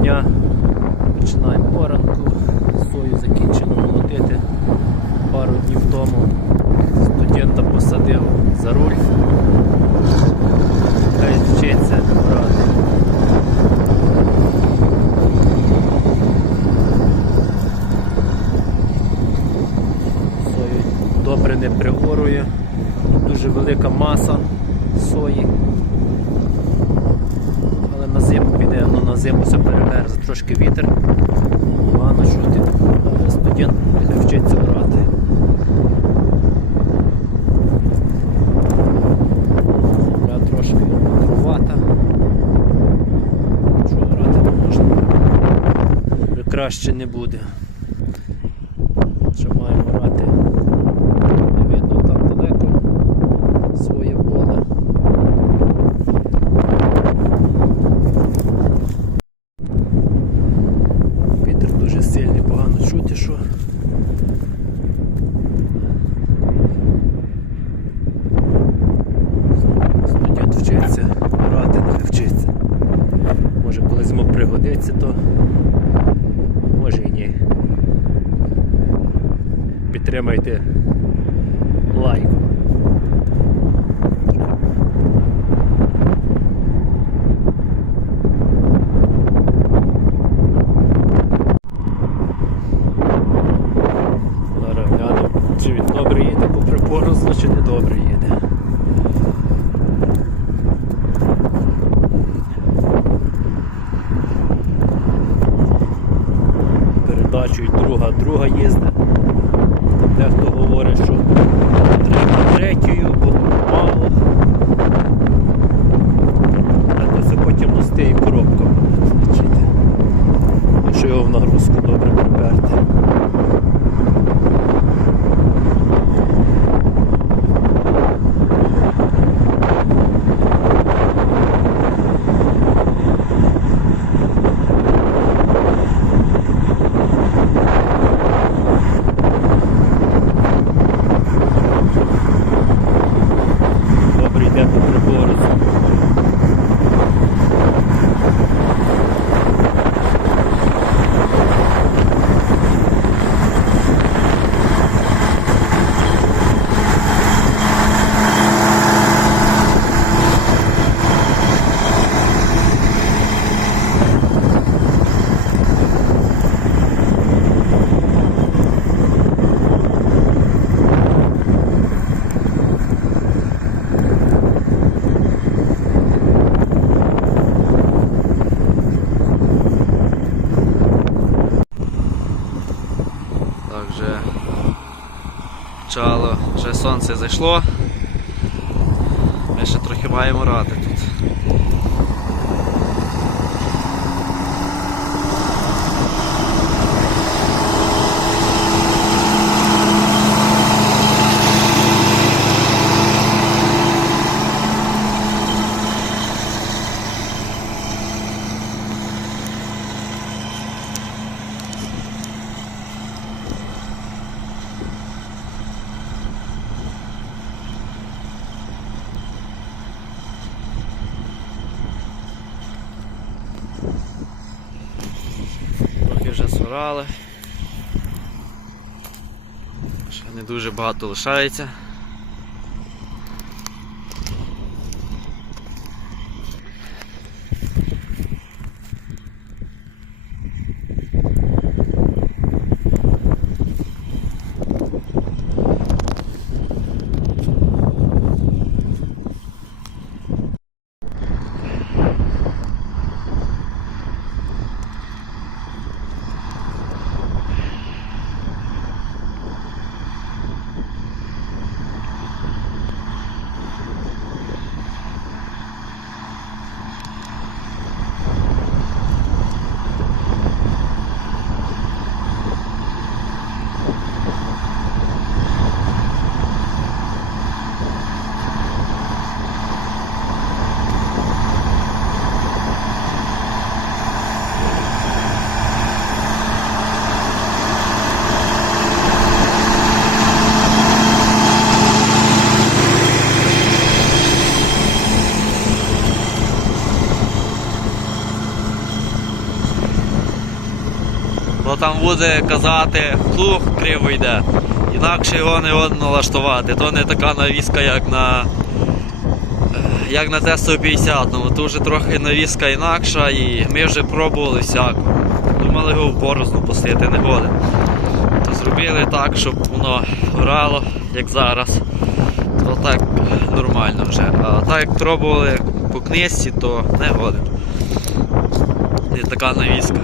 дня. Починаємо оранку. Сою закінчили молотити пару днів тому. Студента посадив за руль. Хай вчиться брати. Сою добре не пригорує. Дуже велика маса сої. Ну на зиму все переверзе, трошки вітер. Погано чути. Але студент нехай вчиться брати. Земля трошки мокрувата. Що грати не можна. Краще не буде. Що маємо грати. Не видно там далеко своє поле. Вітер дуже сильний, погано що. Студент вчиться грати, не вчиться. Може колись йому пригодиться, то може і ні. Підтримайте лайком. Зараз глянемо, чи він добре їде по припорозу, чи не добре їде. Передачу і друга, їзда. Там дехто говорить, що треба третьою, бо мало. А то це потім мости і коробка буде значити. Якщо його в нагрузку добре приперти. Добре йде по прибору. Так вже почало, вже сонце зайшло. Ми ще трохи маємо ради тут. Трохи. Ще не дуже багато лишається. Там буде казати, плуг криво йде. Інакше його не годно налаштувати. То не така навіска, як на як на Т-150, ну то вже трохи навіска інакша і ми вже пробували всяко. Думали його в борозну пустити, не годен. То зробили так, щоб воно грало, як зараз. То так нормально вже. А так як пробували по книжці, то не годен. Не така навіска.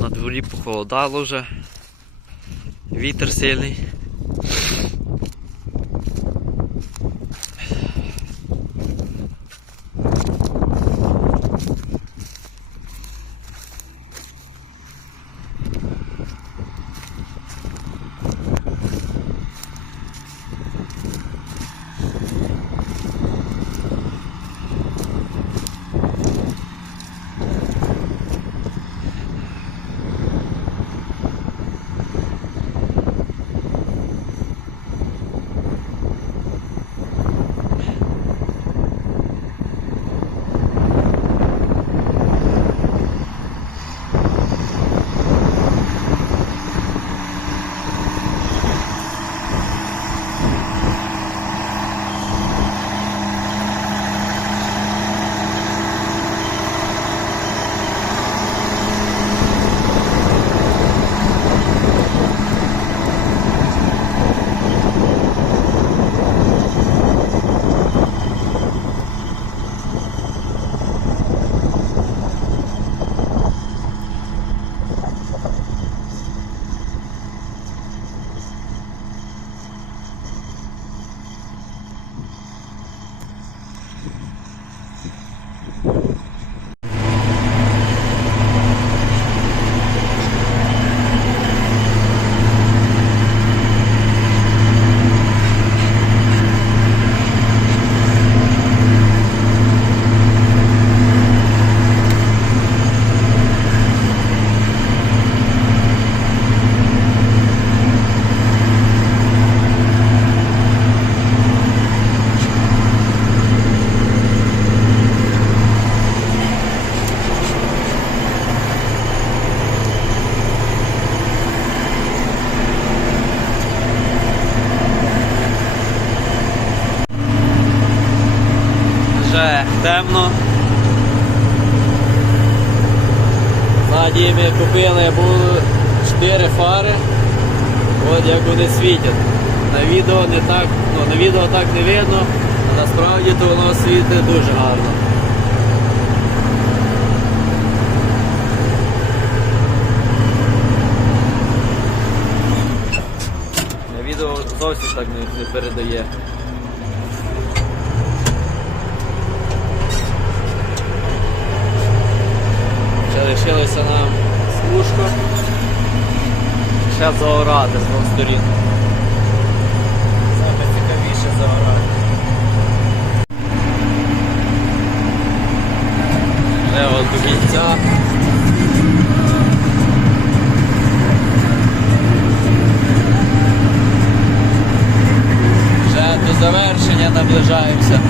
На дворі похолодало вже. Вітер сильний. Купили були 4 фари. От як вони світять. На відео не так, ну на відео так не видно, а насправді то воно світить дуже гарно. На відео зовсім так не, не передає. Лишилося нам смужка. Ще заорати з двох сторін. Саме цікавіше заорати. От до кінця. Вже до завершення наближаємося.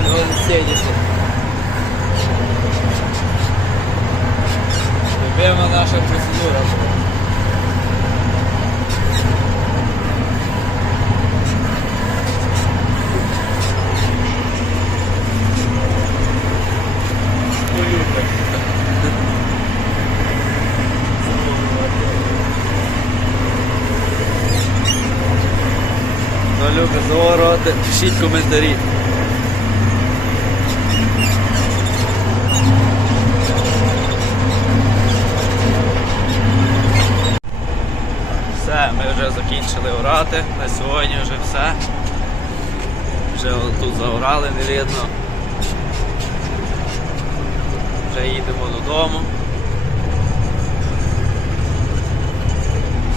Спінінг Олсєдіси. Любима наша процедура. Ну, любить пишіть коментарі. Все, ми закінчили орати. На сьогодні вже все. Вже тут заорали, не видно. Вже їдемо додому.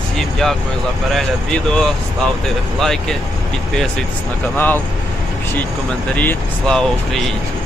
Всім дякую за перегляд відео, ставте лайки, підписуйтесь на канал, пишіть коментарі. Слава Україні!